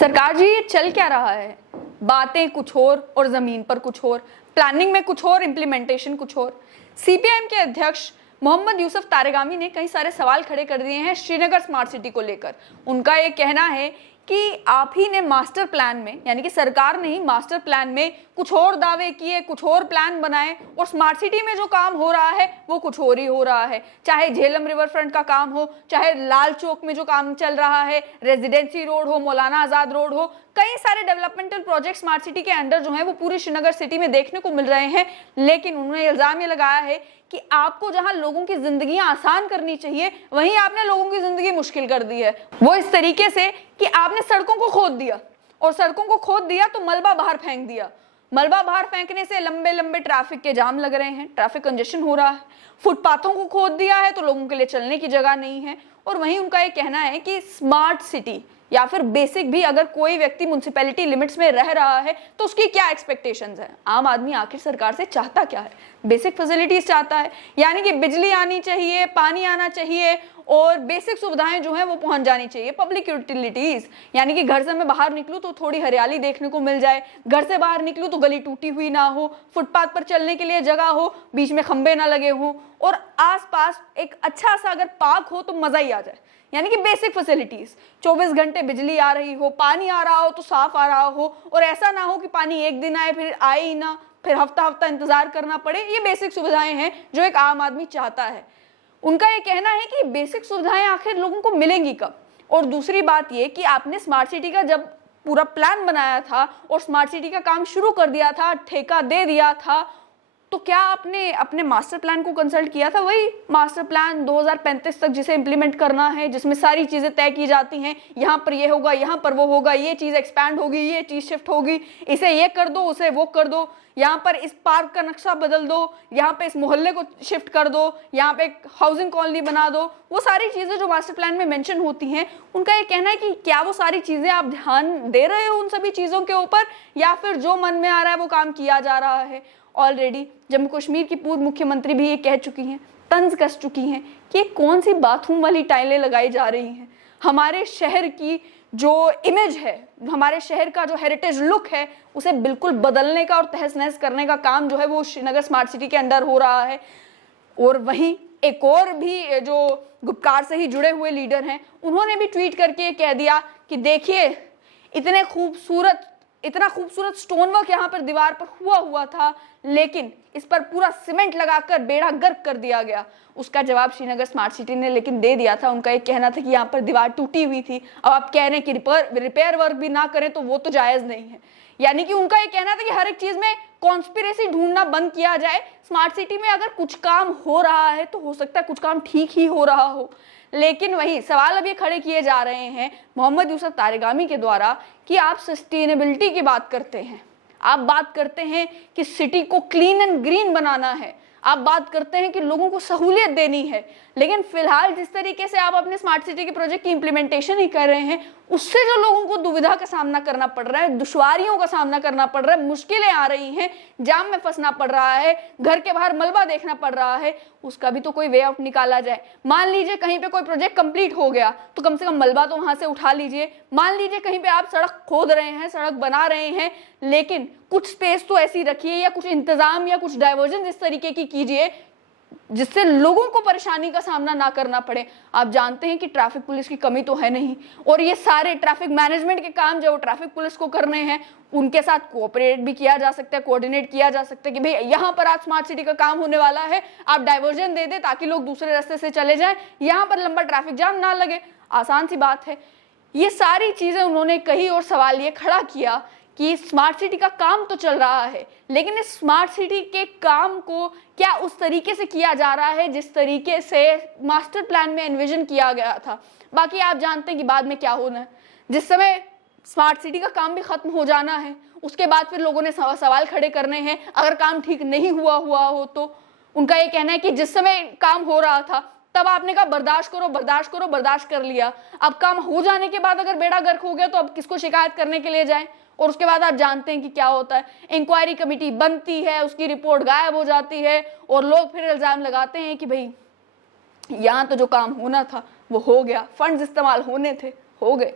सरकार जी ये चल क्या रहा है? बातें कुछ और जमीन पर कुछ और, प्लानिंग में कुछ और, इम्प्लीमेंटेशन कुछ और। सीपीआईएम के अध्यक्ष मोहम्मद यूसुफ तारिगामी ने कई सारे सवाल खड़े कर दिए हैं श्रीनगर स्मार्ट सिटी को लेकर। उनका ये कहना है कि आप ही ने मास्टर प्लान में, यानी कि सरकार ने ही मास्टर प्लान में कुछ और दावे किए, कुछ और प्लान बनाए और स्मार्ट सिटी में जो काम हो रहा है वो कुछ और ही हो रहा है। चाहे झेलम रिवर फ्रंट का काम हो, चाहे लाल चौक में जो काम चल रहा है, रेजिडेंसी रोड हो, मौलाना आजाद रोड हो, कई सारे डेवलपमेंटल प्रोजेक्ट स्मार्ट सिटी के अंडर जो है वो पूरी श्रीनगर सिटी में देखने को मिल रहे हैं। लेकिन उन्होंने इल्जाम ये लगाया है कि आपको जहां लोगों की जिंदगी आसान करनी चाहिए वहीं आपने लोगों की जिंदगी मुश्किल कर दी है। वो इस तरीके से कि आपने सड़कों को खोद दिया, और सड़कों को खोद दिया तो मलबा बाहर फेंक दिया। मलबा बाहर फेंकने से लंबे लंबे ट्रैफिक के जाम लग रहे हैं, ट्रैफिक कंजेशन हो रहा है। फुटपाथों को खोद दिया है तो लोगों के लिए चलने की जगह नहीं है। और वहीं उनका ये कहना है कि स्मार्ट सिटी या फिर बेसिक भी, अगर कोई व्यक्ति म्युनिसिपैलिटी लिमिट्स में रह रहा है तो उसकी क्या एक्सपेक्टेशंस है। आम आदमी आखिर सरकार से चाहता क्या है? बेसिक फैसिलिटीज चाहता है, यानी कि बिजली आनी चाहिए, पानी आना चाहिए और बेसिक सुविधाएं जो है वो पहुंच जानी चाहिए। पब्लिक यूटिलिटीज, यानी कि घर से मैं बाहर निकलूं तो थोड़ी हरियाली देखने को मिल जाए, घर से बाहर निकलूं तो गली टूटी हुई ना हो, फुटपाथ पर चलने के लिए जगह हो, बीच में खंबे ना लगे हो और आसपास एक अच्छा सा अगर पार्क हो तो मजा ही आ जाए। यानी कि बेसिक फैसिलिटीज, 24 घंटे बिजली आ रही हो, पानी आ रहा हो तो साफ आ रहा हो, और ऐसा ना हो कि पानी एक दिन आए फिर आए ही ना, फिर हफ्ता हफ्ता इंतजार करना पड़े। ये बेसिक सुविधाएं हैं जो एक आम आदमी चाहता है। उनका ये कहना है कि बेसिक सुविधाएं आखिर लोगों को मिलेंगी कब? और दूसरी बात ये कि आपने स्मार्ट सिटी का जब पूरा प्लान बनाया था और स्मार्ट सिटी का काम शुरू कर दिया था, ठेका दे दिया था, तो क्या आपने अपने मास्टर प्लान को कंसल्ट किया था? वही मास्टर प्लान 2035 तक जिसे इंप्लीमेंट करना है, जिसमें सारी चीजें तय की जाती हैं, यहाँ पर ये होगा, यहाँ पर वो होगा, ये चीज एक्सपैंड होगी, ये चीज शिफ्ट होगी, इसे ये कर दो, उसे वो कर दो, यहाँ पर इस पार्क का नक्शा बदल दो, यहाँ पे इस मोहल्ले को शिफ्ट कर दो, यहाँ पे एक हाउसिंग कॉलोनी बना दो। वो सारी चीजें जो मास्टर प्लान में मेंशन होती हैं, उनका ये कहना है कि क्या वो सारी चीजें आप ध्यान दे रहे हो उन सभी चीजों के ऊपर, या फिर जो मन में आ रहा है वो काम किया जा रहा है। ऑलरेडी जम्मू कश्मीर की पूर्व मुख्यमंत्री भी ये कह चुकी हैं, तंज कस चुकी हैं कि ये कौन सी बाथरूम वाली टाइलें लगाई जा रही हैं। हमारे शहर की जो इमेज है, हमारे शहर का जो हेरिटेज लुक है, उसे बिल्कुल बदलने का और तहस नहस करने का काम जो है वो श्रीनगर स्मार्ट सिटी के अंडर हो रहा है। और वहीं एक और भी जो गुपकार से ही जुड़े हुए लीडर हैं, उन्होंने भी ट्वीट करके कह दिया कि देखिए इतना खूबसूरत स्टोन वर्क यहाँ पर दीवार पर हुआ था, लेकिन इस पर पूरा सीमेंट लगाकर बेड़ा गर्क कर दिया गया। उसका जवाब श्रीनगर स्मार्ट सिटी ने लेकिन दे दिया था। उनका एक कहना था कि यहाँ पर दीवार टूटी हुई थी, अब आप कह रहे हैं कि रिपेयर वर्क भी ना करें तो वो तो जायज नहीं है। यानी कि उनका ये कहना था कि हर एक चीज में कॉन्स्पिरेसी ढूंढना बंद किया जाए। स्मार्ट सिटी में अगर कुछ काम हो रहा है तो हो सकता है कुछ काम ठीक ही हो रहा हो। लेकिन वही सवाल अब ये खड़े किए जा रहे हैं मोहम्मद यूसुफ तारिगामी के द्वारा कि आप सस्टेनेबिलिटी की बात करते हैं, आप बात करते हैं कि सिटी को क्लीन एंड ग्रीन बनाना है, आप बात करते हैं कि लोगों को सहूलियत देनी है, लेकिन फिलहाल जिस तरीके से आप अपने स्मार्ट सिटी के प्रोजेक्ट की इंप्लीमेंटेशन ही कर रहे हैं, उससे जो लोगों को दुविधा का सामना करना पड़ रहा है, दुश्वारियों का सामना करना पड़ रहा है, मुश्किलें आ रही हैं, जाम में फंसना पड़ रहा है, घर के बाहर मलबा देखना पड़ रहा है, उसका भी तो कोई वे आउट निकाला जाए। मान लीजिए कहीं पे कोई प्रोजेक्ट कंप्लीट हो गया तो कम से कम मलबा तो वहां से उठा लीजिए। मान लीजिए कहीं पे आप सड़क खोद रहे हैं, सड़क बना रहे हैं, लेकिन कुछ स्पेस तो ऐसी रखिए या कुछ इंतजाम या कुछ डाइवर्जन इस तरीके की कीजिए जिससे लोगों को परेशानी का सामना ना करना पड़े। आप जानते हैं कि ट्रैफिक पुलिस की कमी तो है नहीं, और ये सारे ट्रैफिक मैनेजमेंट के काम जो ट्रैफिक पुलिस को करने हैं, उनके साथ कोऑपरेट भी किया जा सकता है, कोऑर्डिनेट किया जा सकता है कि भाई यहाँ पर आज स्मार्ट सिटी का काम होने वाला है, आप डाइवर्जन दे दे ताकि लोग दूसरे रास्ते से चले जाएं, यहाँ पर लंबा ट्रैफिक जाम ना लगे। आसान सी बात है। ये सारी चीजें उन्होंने कही और सवाल ये खड़ा किया कि स्मार्ट सिटी का काम तो चल रहा है, लेकिन इस स्मार्ट सिटी के काम को क्या उस तरीके से किया जा रहा है जिस तरीके से मास्टर प्लान में एनविजन किया गया था। बाकी आप जानते हैं कि बाद में क्या होना है। जिस समय स्मार्ट सिटी का काम भी खत्म हो जाना है, उसके बाद फिर लोगों ने सवाल खड़े करने हैं अगर काम ठीक नहीं हुआ हो तो। उनका ये कहना है कि जिस समय काम हो रहा था तब आपने कहा बर्दाश्त करो बर्दाश्त करो, बर्दाश्त कर लिया, अब काम हो जाने के बाद अगर बेड़ा गर्क हो गया तो अब किसको शिकायत करने के लिए जाएं। और उसके बाद आप जानते हैं कि क्या होता है, इंक्वायरी कमेटी बनती है, उसकी रिपोर्ट गायब हो जाती है और लोग फिर इल्जाम लगाते हैं कि भाई यहाँ तो जो काम होना था वो हो गया, फंड्स इस्तेमाल होने थे, हो गए।